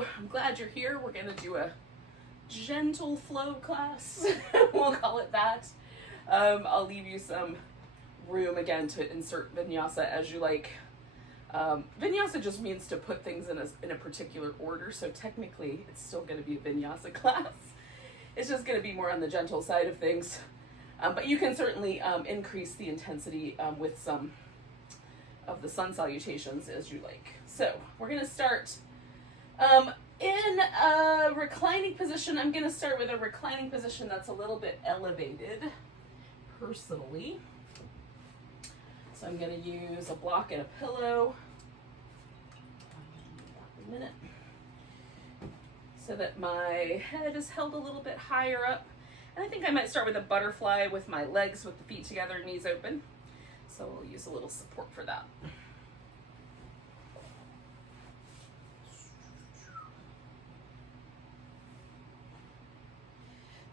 So I'm glad you're here. We're gonna do a gentle flow class. We'll call it that. I'll leave you some room again to insert vinyasa as you like. Vinyasa just means to put things in a particular order, so technically it's still going to be a vinyasa class. It's just going to be more on the gentle side of things. But you can certainly increase the intensity with some of the sun salutations as you like. So we're going to start in a reclining position. I'm going to start with a reclining position that's a little bit elevated, personally. So I'm going to use a block and a pillow. A minute. So that my head is held a little bit higher up. And I think I might start with a butterfly with my legs with the feet together, knees open. So we'll use a little support for that.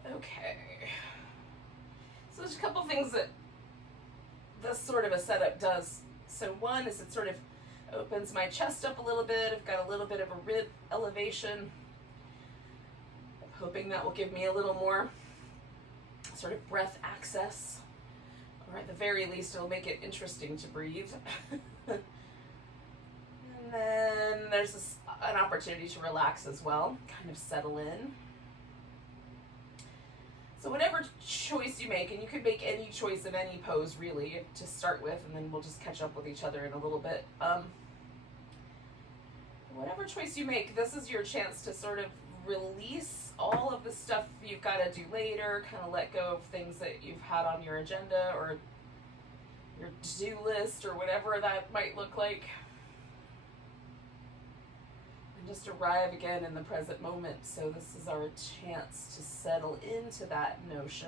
Okay. So there's a couple things that this sort of a setup does. So one is it sort of opens my chest up a little bit. I've got a little bit of a rib elevation. I'm hoping that will give me a little more sort of breath access, or at the very least it'll make it interesting to breathe. And then there's an opportunity to relax as well, kind of settle in. So whatever choice you make, and you could make any choice of any pose really to start with, and then we'll just catch up with each other in a little bit. Whatever choice you make, this is your chance to sort of release all of the stuff you've got to do later, kind of let go of things that you've had on your agenda or your to-do list or whatever that might look like. Just arrive again in the present moment. So this is our chance to settle into that notion.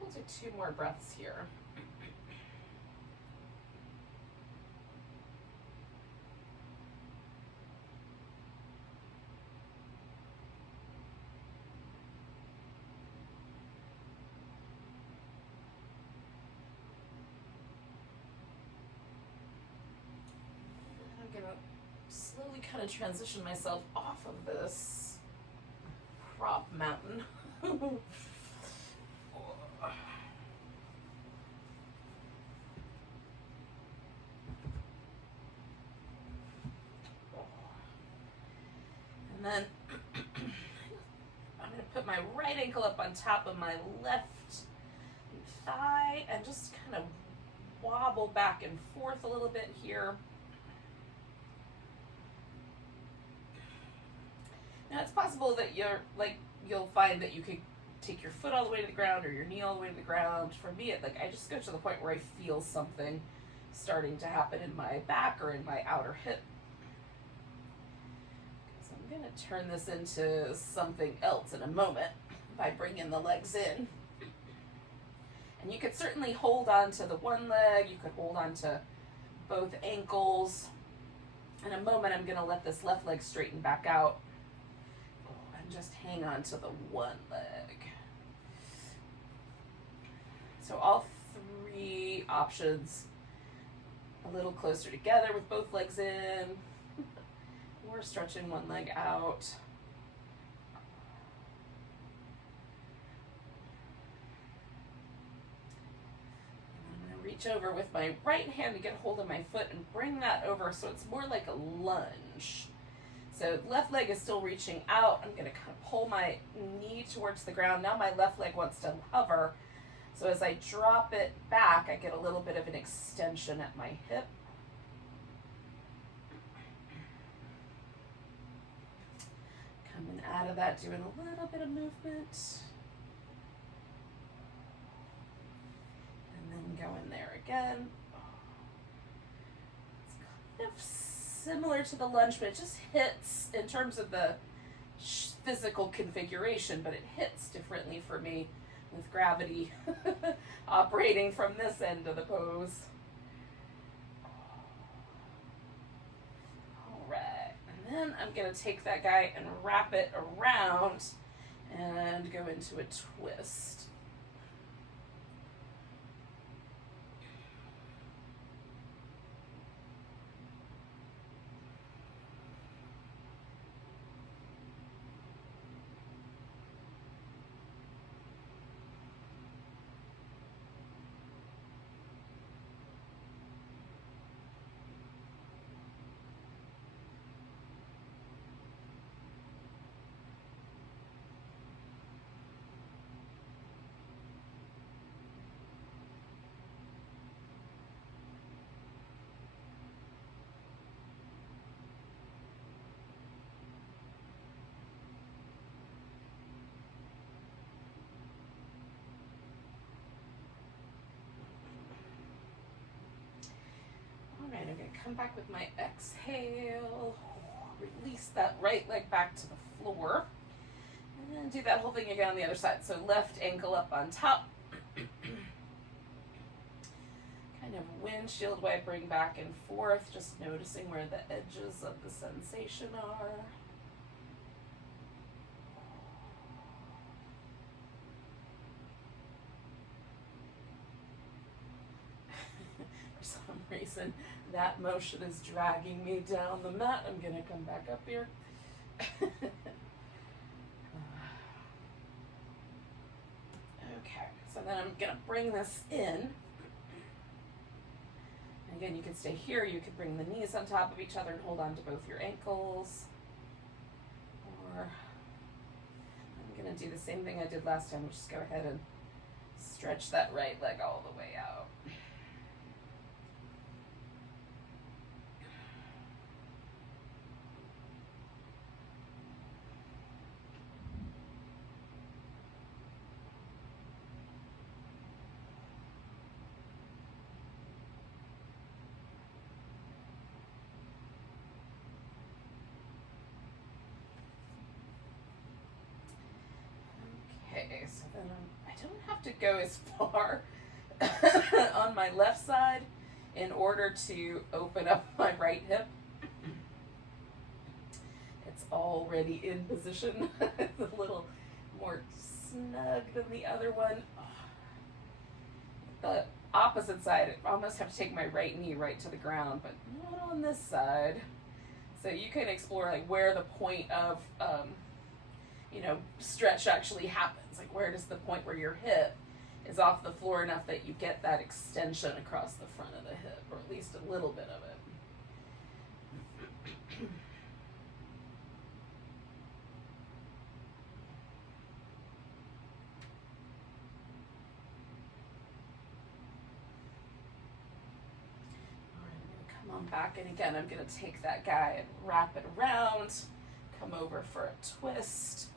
We'll do 2 more breaths here. I'm going to slowly kind of transition myself off of this prop mountain. And then I'm going to put my right ankle up on top of my left thigh and just kind of wobble back and forth a little bit here. Now it's possible that you'll find that you could take your foot all the way to the ground or your knee all the way to the ground. For me, I just go to the point where I feel something starting to happen in my back or in my outer hip. I'm going to turn this into something else in a moment by bringing the legs in. And you could certainly hold on to the one leg, you could hold on to both ankles. In a moment, I'm going to let this left leg straighten back out. And just hang on to the one leg. So all three options a little closer together with both legs in. We're stretching one leg out. I'm going to reach over with my right hand to get hold of my foot and bring that over so it's more like a lunge. So left leg is still reaching out. I'm going to kind of pull my knee towards the ground. Now my left leg wants to hover. So as I drop it back, I get a little bit of an extension at my hip. Coming out of that, doing a little bit of movement. And then going there again. It's kind of similar to the lunge, but it just hits in terms of the physical configuration, but it hits differently for me with gravity operating from this end of the pose. All right, and then I'm going to take that guy and wrap it around and go into a twist. All right, I'm going to come back with my exhale, release that right leg back to the floor, and then do that whole thing again on the other side. So left ankle up on top, kind of windshield wipering back and forth, just noticing where the edges of the sensation are. For some reason, that motion is dragging me down the mat. I'm going to come back up here. Okay, so then I'm going to bring this in. Again, you can stay here. You could bring the knees on top of each other and hold on to both your ankles. Or I'm going to do the same thing I did last time, which is go ahead and stretch that right leg all the way out. Okay, so then I don't have to go as far on my left side in order to open up my right hip. It's already in position. It's a little more snug than the other one. The opposite side, I almost have to take my right knee right to the ground, but not on this side. So you can explore like where the point of stretch actually happens. Like where does the point where your hip is off the floor enough that you get that extension across the front of the hip, or at least a little bit of it. All right, I'm gonna come on back, and again, I'm gonna take that guy and wrap it around, come over for a twist.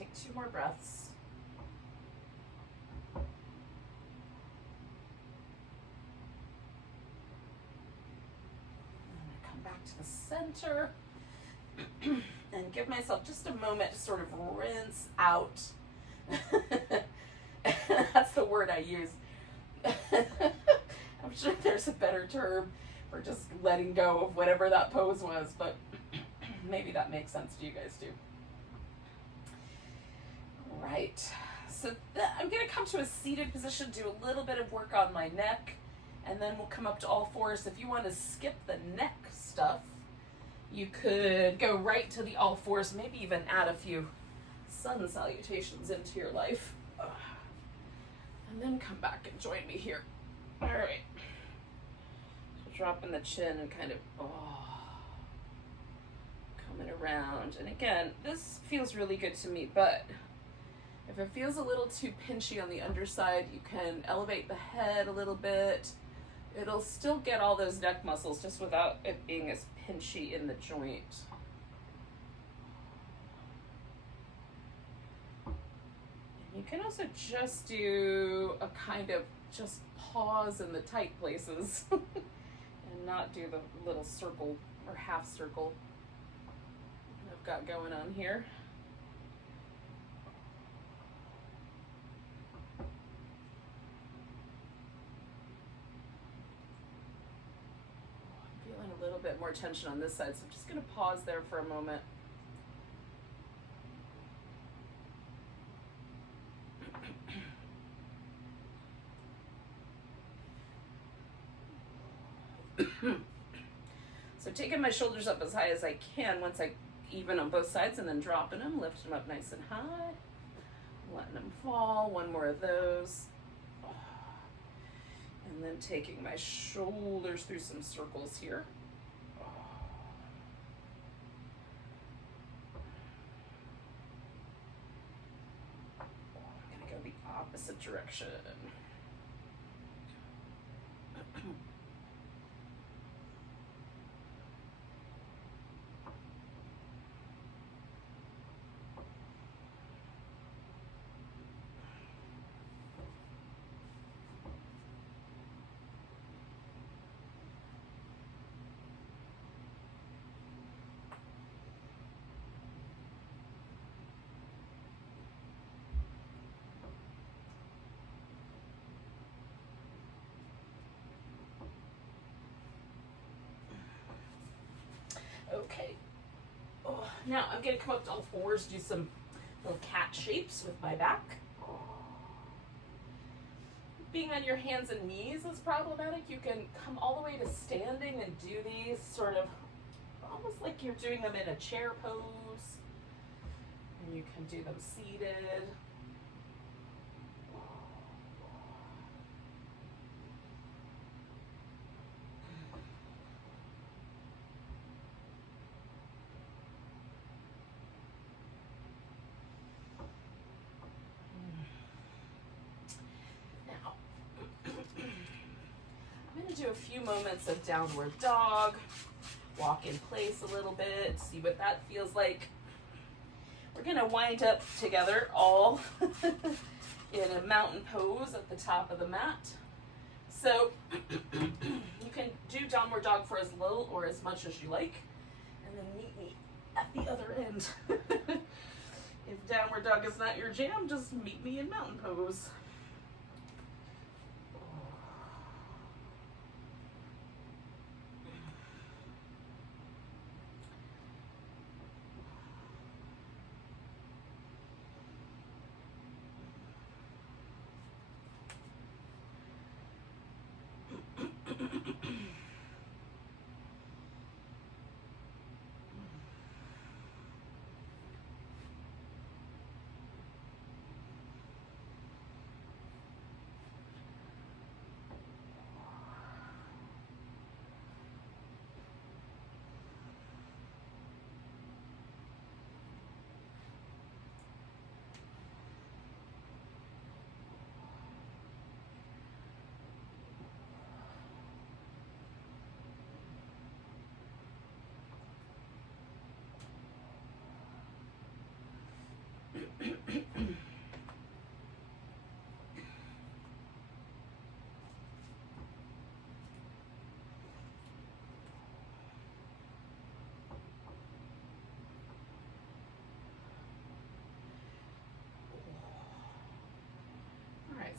take 2 more breaths. Come back to the center and give myself just a moment to sort of rinse out. That's the word I use. I'm sure there's a better term for just letting go of whatever that pose was, but maybe that makes sense to you guys too. All right, so I'm going to come to a seated position, do a little bit of work on my neck, and then we'll come up to all fours. If you want to skip the neck stuff, you could go right to the all fours, maybe even add a few sun salutations into your life. And then come back and join me here. All right. So dropping the chin and kind of coming around. And again, this feels really good to me, but if it feels a little too pinchy on the underside, you can elevate the head a little bit. It'll still get all those neck muscles just without it being as pinchy in the joint. You can also just do a kind of just pause in the tight places and not do the little circle or half circle I've got going on here. I'm feeling a little bit more tension on this side, so I'm just going to pause there for a moment. So taking my shoulders up as high as I can once I even on both sides, and then dropping them, lifting them up nice and high, letting them fall. 1 more of those. And then taking my shoulders through some circles here. I'm gonna go the opposite direction. Okay. Now I'm going to come up to all fours, do some little cat shapes with my back. Being on your hands and knees is problematic. You can come all the way to standing and do these sort of almost like you're doing them in a chair pose. And you can do them seated. Do a few moments of downward dog, walk in place a little bit, see what that feels like. We're gonna wind up together all in a mountain pose at the top of the mat. So you can do downward dog for as little or as much as you like, and then meet me at the other end. If downward dog is not your jam, just meet me in mountain pose.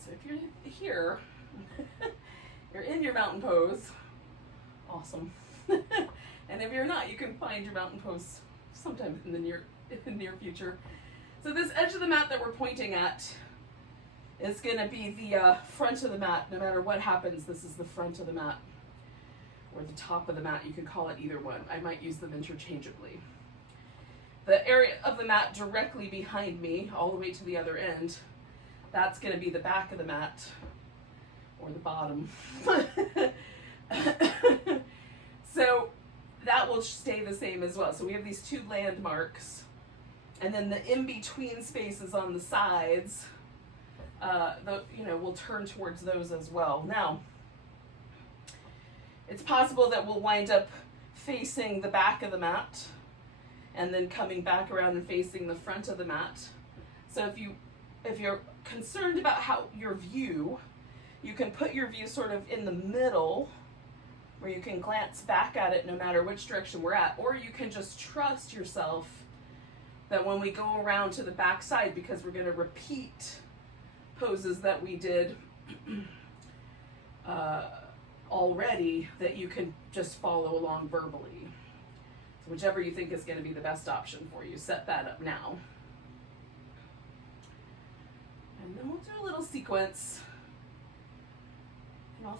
So if you're here, you're in your mountain pose, awesome. And if you're not, you can find your mountain pose sometime in the near future. So this edge of the mat that we're pointing at is going to be the front of the mat. No matter what happens, this is the front of the mat, or the top of the mat. You can call it either one. I might use them interchangeably. The area of the mat directly behind me, all the way to the other end, that's going to be the back of the mat, or the bottom. So that will stay the same as well. So we have these two landmarks, and then the in-between spaces on the sides, we'll turn towards those as well. Now, it's possible that we'll wind up facing the back of the mat, and then coming back around and facing the front of the mat. So if you're concerned about how your view, you can put your view sort of in the middle, where you can glance back at it no matter which direction we're at, or you can just trust yourself that when we go around to the back side, because we're going to repeat poses that we did already, that you can just follow along verbally. So whichever you think is going to be the best option for you, set that up now. And then we'll do a little sequence. And I'll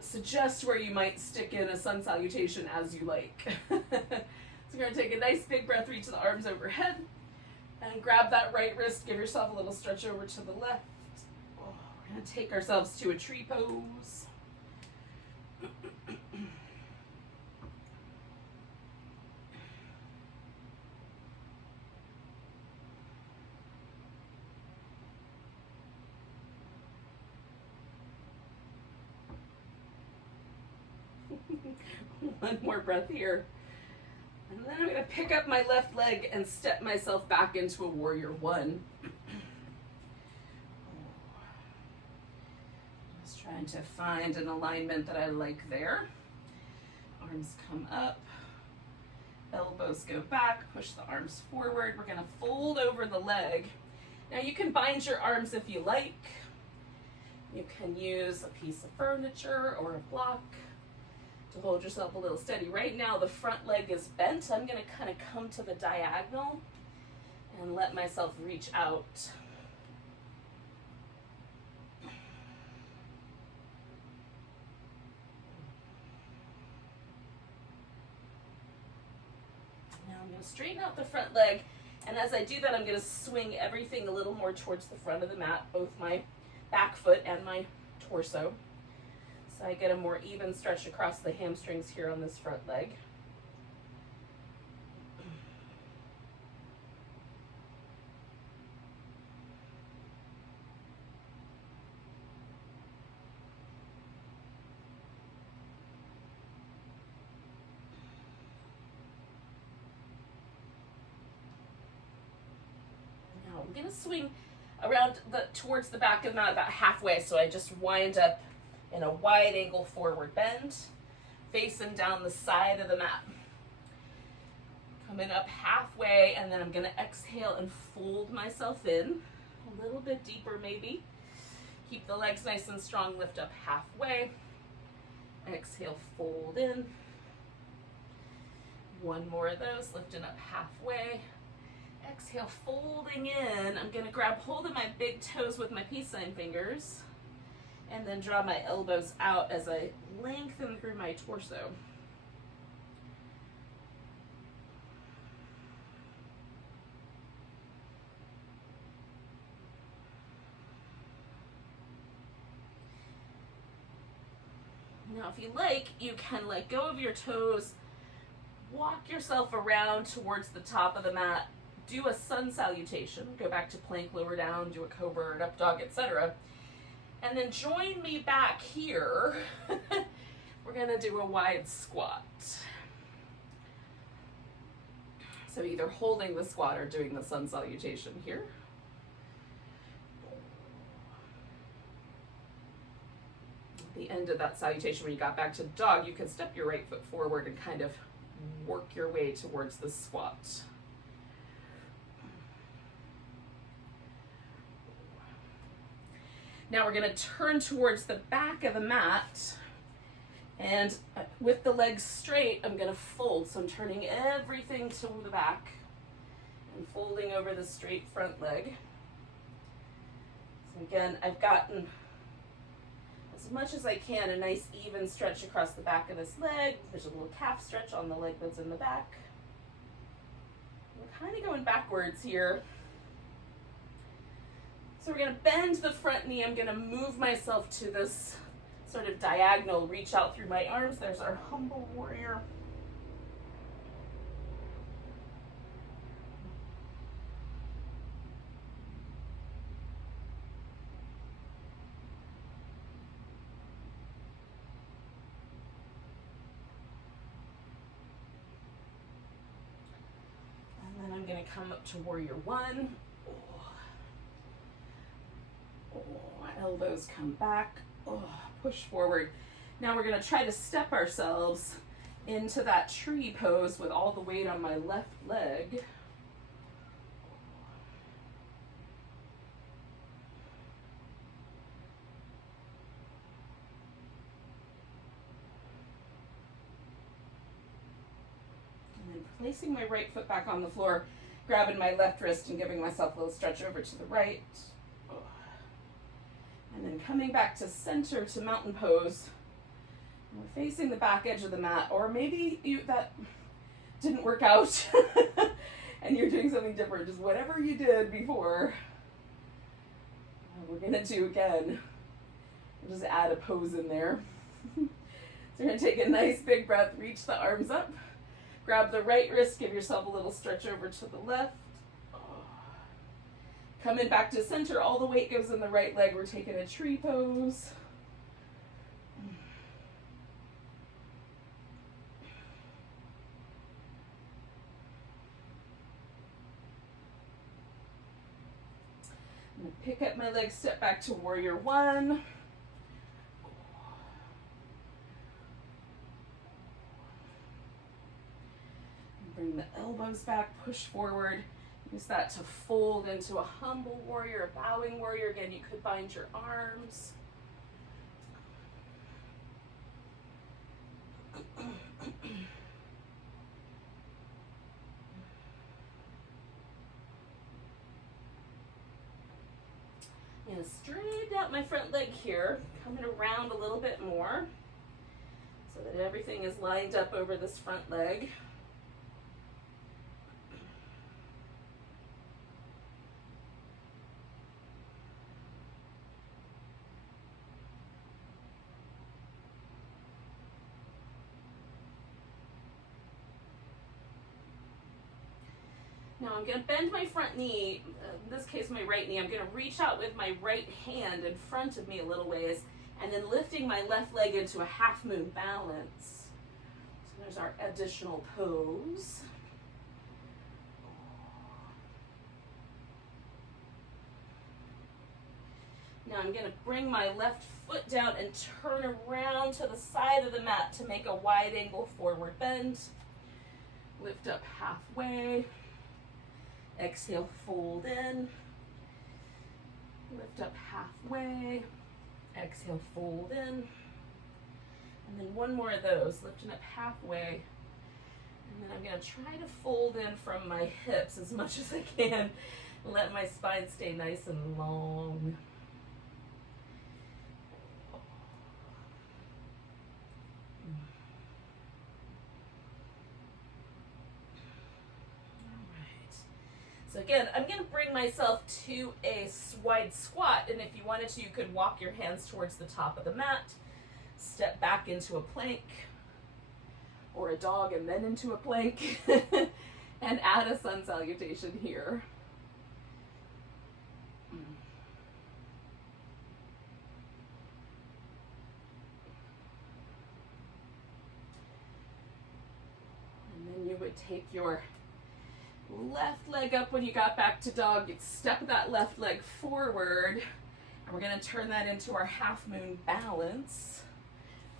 suggest where you might stick in a sun salutation as you like. So you're going to take a nice big breath, reach the arms overhead, and grab that right wrist, give yourself a little stretch over to the left. We're going to take ourselves to a tree pose. One more breath here. And then I'm going to pick up my left leg and step myself back into a warrior one. Just trying to find an alignment that I like there. Arms come up, elbows go back, push the arms forward. We're going to fold over the leg. Now you can bind your arms if you like. You can use a piece of furniture or a block to hold yourself a little steady. Right now the front leg is bent. I'm going to kind of come to the diagonal and let myself reach out. Now I'm going to straighten out the front leg, and as I do that, I'm going to swing everything a little more towards the front of the mat, both my back foot and my torso. So I get a more even stretch across the hamstrings here on this front leg. Now I'm going to swing around towards the back of the mat about halfway, so I just wind up in a wide angle forward bend, facing down the side of the mat. Coming up halfway, and then I'm going to exhale and fold myself in a little bit deeper maybe. Keep the legs nice and strong, lift up halfway. Exhale, fold in. One more of those, lifting up halfway. Exhale, folding in. I'm going to grab hold of my big toes with my peace sign fingers, and then draw my elbows out as I lengthen through my torso. Now, if you like, you can let go of your toes, walk yourself around towards the top of the mat, do a sun salutation, go back to plank, lower down, do a cobra, an up dog, etc. And then join me back here. We're gonna do a wide squat. So either holding the squat or doing the sun salutation here. At the end of that salutation, when you got back to dog, you can step your right foot forward and kind of work your way towards the squat. Now we're going to turn towards the back of the mat, and with the legs straight, I'm going to fold. So I'm turning everything to the back and folding over the straight front leg. So again, I've gotten as much as I can a nice even stretch across the back of this leg. There's a little calf stretch on the leg that's in the back. We're kind of going backwards here. So we're going to bend the front knee. I'm going to move myself to this sort of diagonal, reach out through my arms. There's our humble warrior. And then I'm going to come up to warrior one. Elbows come back, push forward. Now we're going to try to step ourselves into that tree pose with all the weight on my left leg. And then placing my right foot back on the floor, grabbing my left wrist and giving myself a little stretch over to the right. And then coming back to center to mountain pose. We're facing the back edge of the mat, or maybe that didn't work out and you're doing something different. Just whatever you did before, we're gonna do again. We'll just add a pose in there. So you're gonna take a nice big breath, reach the arms up, grab the right wrist, give yourself a little stretch over to the left. Coming back to center, all the weight goes in the right leg. We're taking a tree pose. I'm going to pick up my legs, step back to warrior one. Bring the elbows back, push forward. Use that to fold into a humble warrior, a bowing warrior. Again, you could bind your arms. And straighten out my front leg here, coming around a little bit more so that everything is lined up over this front leg. Now I'm going to bend my front knee, in this case my right knee. I'm going to reach out with my right hand in front of me a little ways, and then lifting my left leg into a half moon balance. So there's our additional pose. Now I'm going to bring my left foot down and turn around to the side of the mat to make a wide angle forward bend. Lift up halfway. Exhale, fold in. Lift up halfway. Exhale, fold in. And then one more of those, lifting up halfway. And then I'm going to try to fold in from my hips as much as I can. Let my spine stay nice and long. So again, I'm going to bring myself to a wide squat, and if you wanted to, you could walk your hands towards the top of the mat, step back into a plank, or a dog and then into a plank, and add a sun salutation here. And then you would take your left leg up when you got back to dog. You'd step that left leg forward, and we're going to turn that into our half moon balance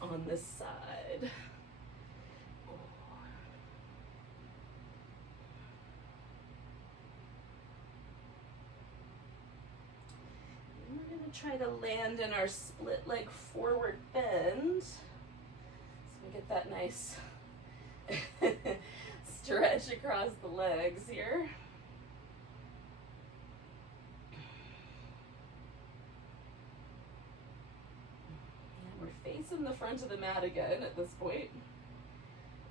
on this side. And we're going Try to land in our split leg forward bend. So we get that nice stretch across the legs here. And we're facing the front of the mat again at this point.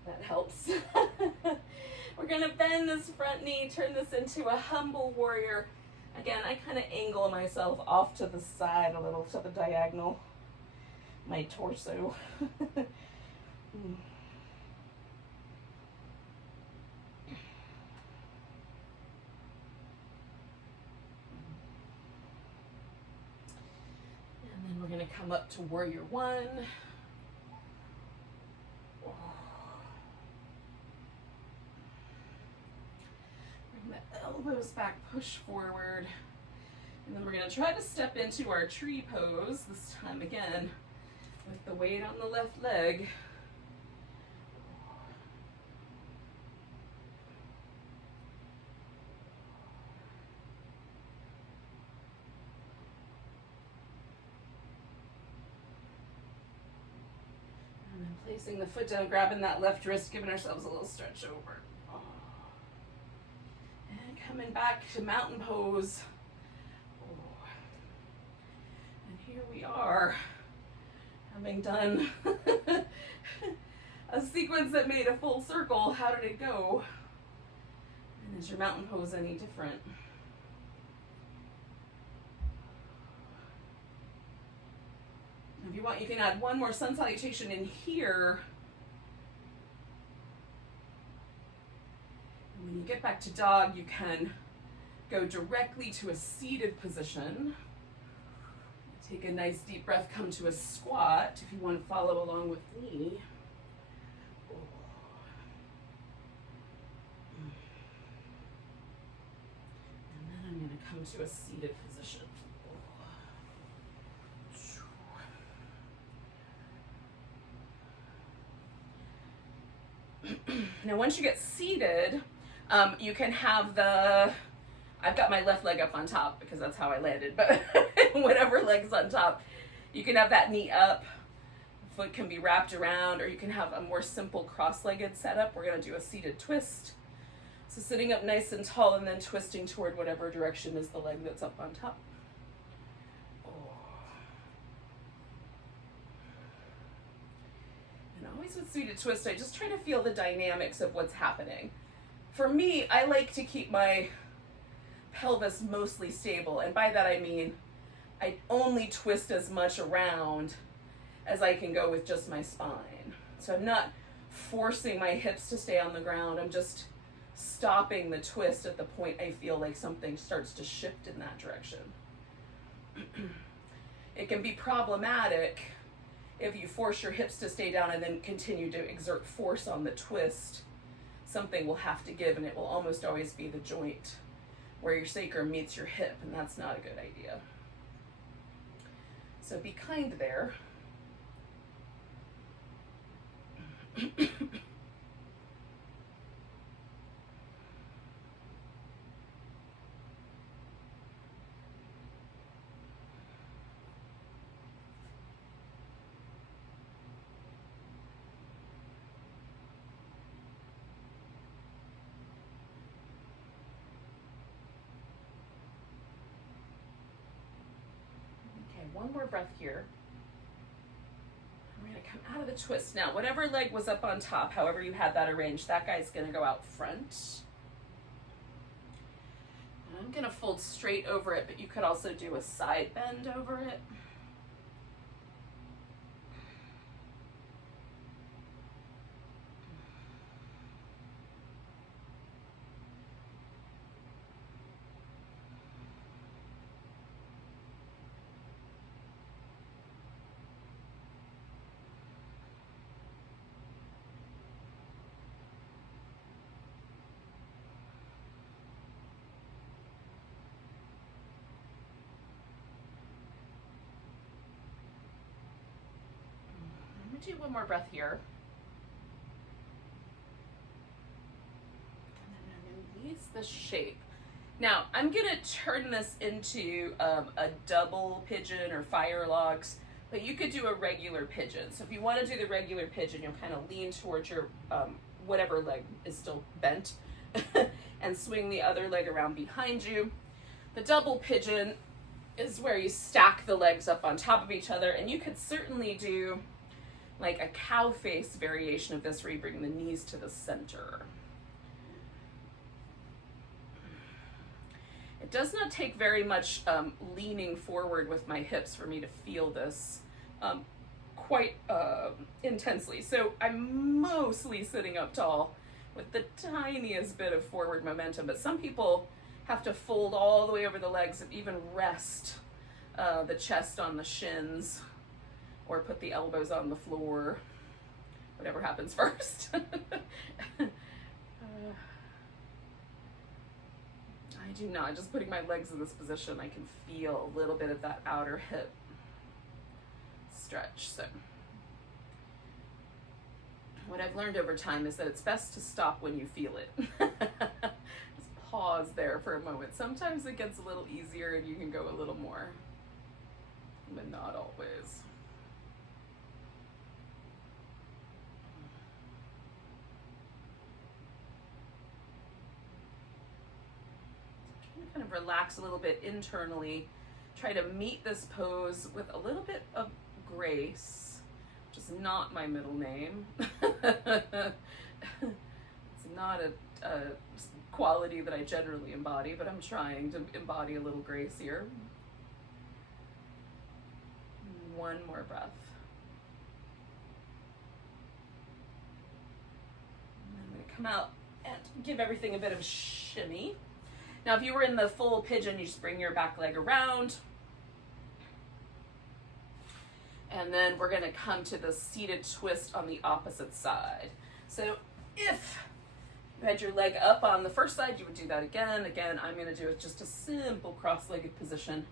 That helps. We're gonna bend this front knee, turn this into a humble warrior. Again, I kind of angle myself off to the side a little, to the diagonal, my torso. And then we're going to come up to warrior one. Elbows back, push forward, and then we're going to try to step into our tree pose this time again with the weight on the left leg. And then placing the foot down, grabbing that left wrist, giving ourselves a little stretch over. Coming back to mountain pose. And here we are, having done a sequence that made a full circle. How did it go? And is your mountain pose any different? If you want, you can add one more sun salutation in here. When you get back to dog, you can go directly to a seated position. Take a nice deep breath, come to a squat if you want to follow along with me. And then I'm going to come to a seated position. Now once you get seated, you can have I've got my left leg up on top because that's how I landed, but whatever leg's on top, you can have that knee up, foot can be wrapped around, or you can have a more simple cross-legged setup. We're going to do a seated twist. So sitting up nice and tall and then twisting toward whatever direction is the leg that's up on top. And always with seated twist, I just try to feel the dynamics of what's happening. For me, I like to keep my pelvis mostly stable, and by that I mean I only twist as much around as I can go with just my spine. So I'm not forcing my hips to stay on the ground, I'm just stopping the twist at the point I feel like something starts to shift in that direction. It can be problematic if you force your hips to stay down and then continue to exert force on the twist. Something will have to give, and it will almost always be the joint where your sacrum meets your hip, and that's not a good idea. So be kind there. One more breath here. I'm going to come out of the twist. Now, whatever leg was up on top, however you had that arranged, that guy's going to go out front. And I'm going to fold straight over it, but you could also do a side bend over it. Do one more breath here. And then I'm going to use this shape. Now, I'm gonna turn this into a double pigeon or fire logs, but you could do a regular pigeon. So if you wanna do the regular pigeon, you'll kind of lean towards your whatever leg is still bent and swing the other leg around behind you. The double pigeon is where you stack the legs up on top of each other, and you could certainly do like a cow face variation of this where you bring the knees to the center. It does not take very much leaning forward with my hips for me to feel this quite intensely. So I'm mostly sitting up tall with the tiniest bit of forward momentum, but some people have to fold all the way over the legs and even rest the chest on the shins or put the elbows on the floor, whatever happens first. I do not. Just putting my legs in this position, I can feel a little bit of that outer hip stretch. So what I've learned over time is that it's best to stop when you feel it. Just pause there for a moment. Sometimes it gets a little easier and you can go a little more, but not always. Kind of relax a little bit internally. Try to meet this pose with a little bit of grace, which is not my middle name. It's not a quality that I generally embody, but I'm trying to embody a little grace here. One more breath. And I'm going to come out and give everything a bit of a shimmy. Now, if you were in the full pigeon, you just bring your back leg around. And then we're gonna come to the seated twist on the opposite side. So if you had your leg up on the first side, you would do that again. Again, I'm gonna do just a simple cross-legged position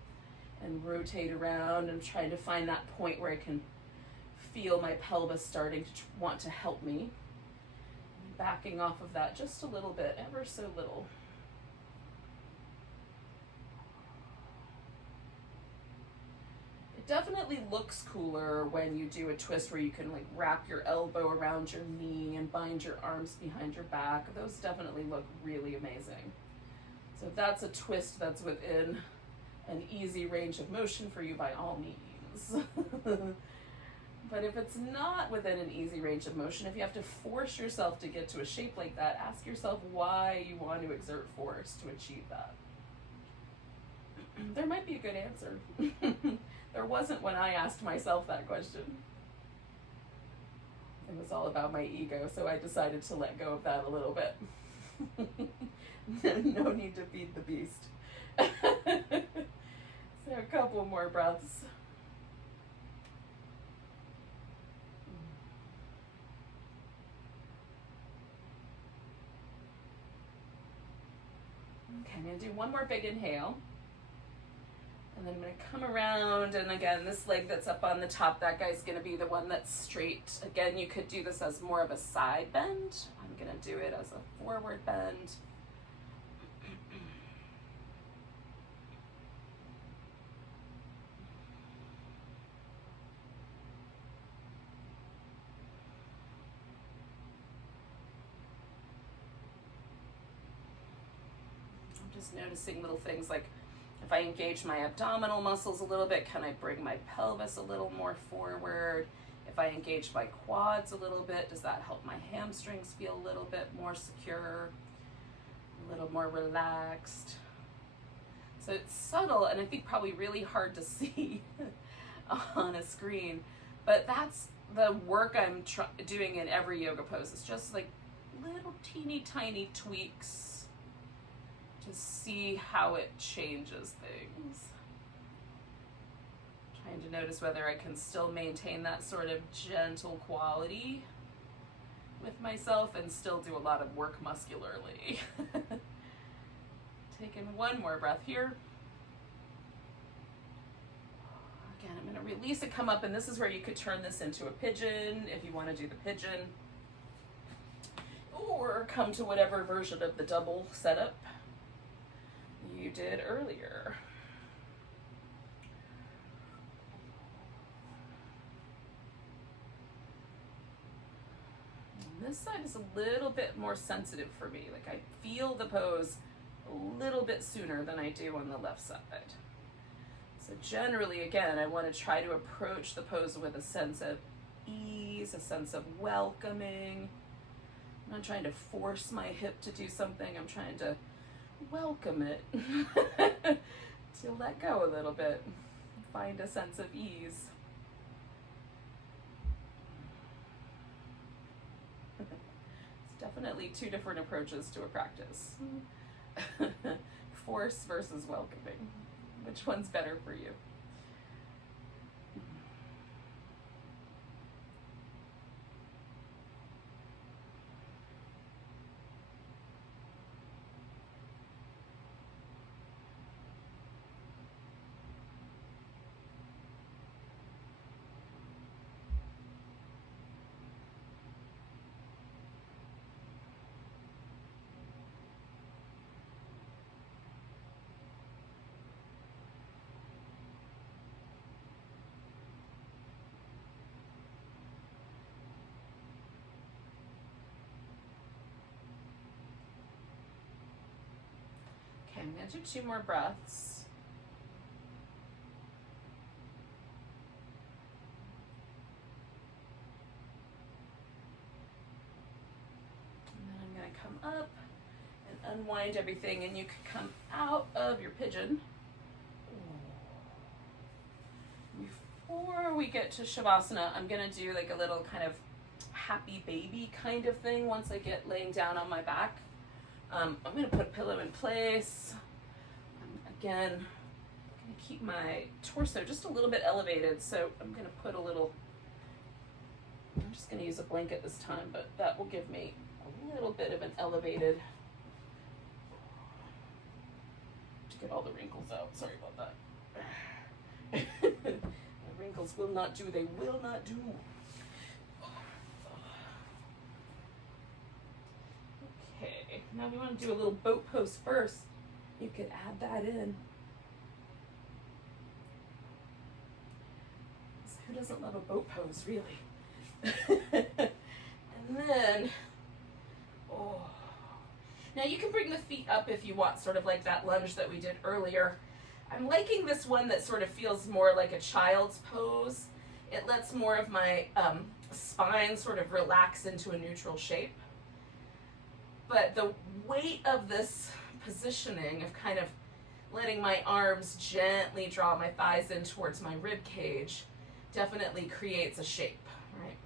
and rotate around and try to find that point where I can feel my pelvis starting to want to help me. Backing off of that just a little bit, ever so little. Definitely looks cooler when you do a twist where you can like wrap your elbow around your knee and bind your arms behind your back. Those definitely look really amazing. So if that's a twist that's within an easy range of motion for you, by all means. But if it's not within an easy range of motion, if you have to force yourself to get to a shape like that, ask yourself why you want to exert force to achieve that. There might be a good answer. There wasn't when I asked myself that question. It was all about my ego, so I decided to let go of that a little bit. No need to feed the beast. So a couple more breaths. Okay, I'm going to do one more big inhale. And then I'm going to come around, and again, this leg that's up on the top, that guy's going to be the one that's straight. Again, you could do this as more of a side bend. I'm going to do it as a forward bend. I'm just noticing little things like, if I engage my abdominal muscles a little bit, can I bring my pelvis a little more forward? If I engage my quads a little bit, does that help my hamstrings feel a little bit more secure, a little more relaxed? So it's subtle and I think probably really hard to see on a screen, but that's the work I'm doing in every yoga pose. It's just like little teeny tiny tweaks to see how it changes things. Trying to notice whether I can still maintain that sort of gentle quality with myself and still do a lot of work muscularly. Taking one more breath here. Again, I'm going to release it, come up, and this is where you could turn this into a pigeon if you want to do the pigeon, or come to whatever version of the double setup you did earlier. And this side is a little bit more sensitive for me. Like I feel the pose a little bit sooner than I do on the left side. So generally, again, I want to try to approach the pose with a sense of ease, a sense of welcoming. I'm not trying to force my hip to do something. I'm trying to welcome it, to let go a little bit, find a sense of ease. It's definitely two different approaches to a practice. Force versus welcoming. Which one's better for you? Okay, I'm going to do 2 more breaths. And then I'm going to come up and unwind everything, and you can come out of your pigeon. Before we get to Shavasana, I'm going to do like a little kind of happy baby kind of thing once I get laying down on my back. I'm going to put a pillow in place. Again, I'm going to keep my torso just a little bit elevated, so I'm going to put a little, I'm just going to use a blanket this time, but that will give me a little bit of an elevated, to get all the wrinkles out, sorry about that. The wrinkles will not do, they will not do. Okay, now we want to do a little boat pose first. You could add that in. So who doesn't love a boat pose, really? And then, oh. Now you can bring the feet up if you want, sort of like that lunge that we did earlier. I'm liking this one that sort of feels more like a child's pose. It lets more of my spine sort of relax into a neutral shape. But the weight of this positioning of kind of letting my arms gently draw my thighs in towards my rib cage definitely creates a shape, right?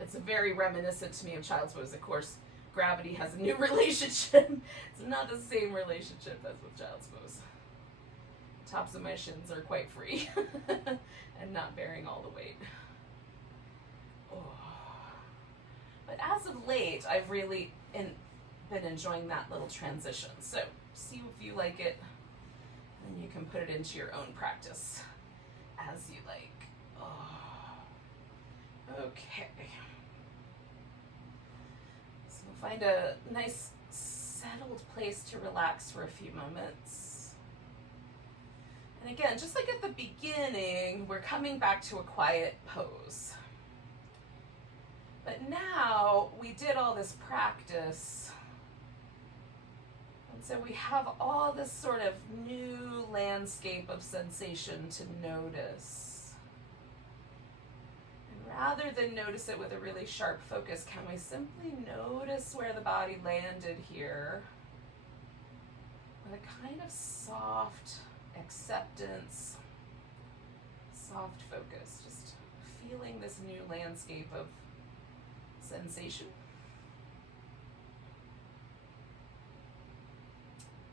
It's very reminiscent to me of child's pose. Of course, gravity has a new relationship. It's not the same relationship as with child's pose. Tops of my shins are quite free and not bearing all the weight. Oh. But as of late, I've really been enjoying that little transition. So see if you like it, and you can put it into your own practice as you like. Oh. Okay. So find a nice settled place to relax for a few moments. And again, just like at the beginning, we're coming back to a quiet pose. But now we did all this practice, and so we have all this sort of new landscape of sensation to notice. And rather than notice it with a really sharp focus, can we simply notice where the body landed here with a kind of soft acceptance, soft focus, just feeling this new landscape of sensation.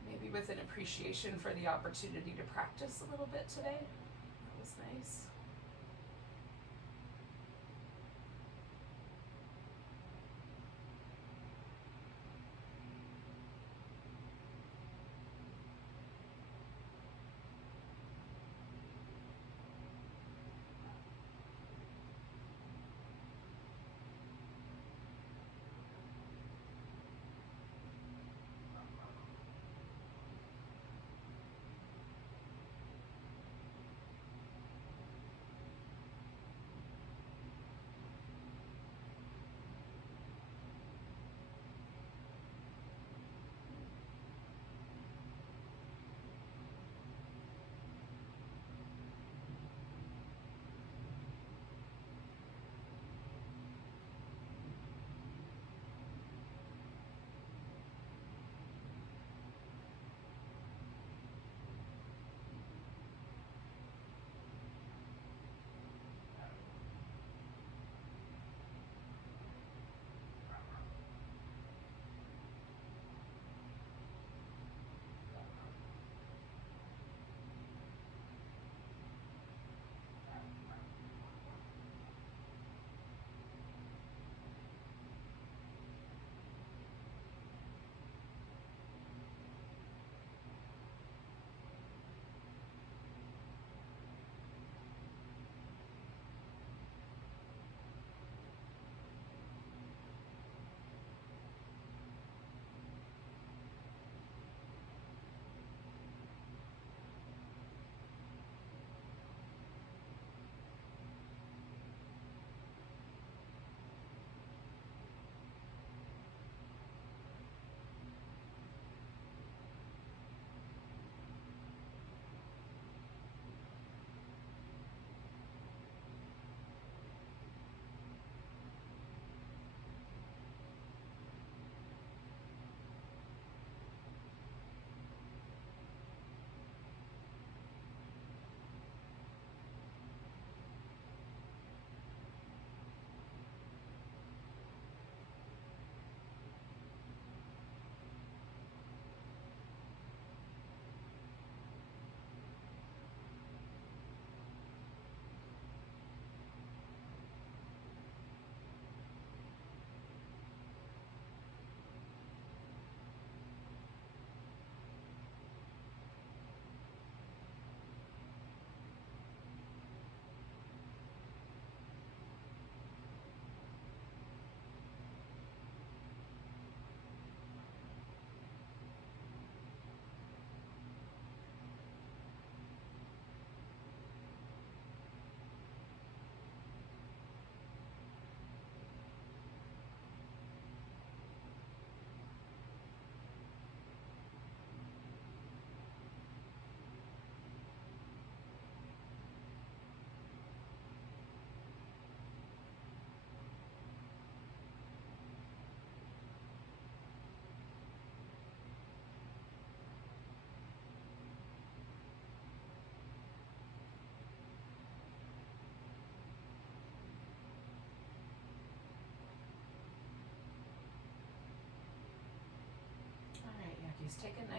Maybe with an appreciation for the opportunity to practice a little bit today. That was nice.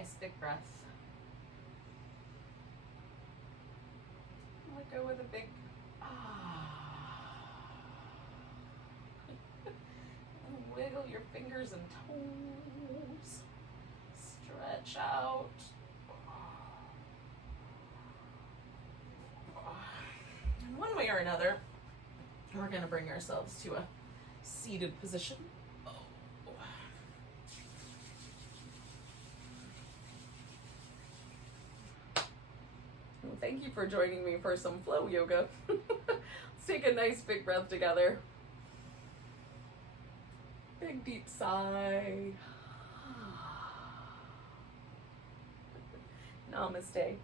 nice big breath. Let go with a big and wiggle your fingers and toes. Stretch out. And one way or another, we're going to bring ourselves to a seated position. Thank you for joining me for some flow yoga. Let's take a nice big breath together. Big deep sigh. Namaste.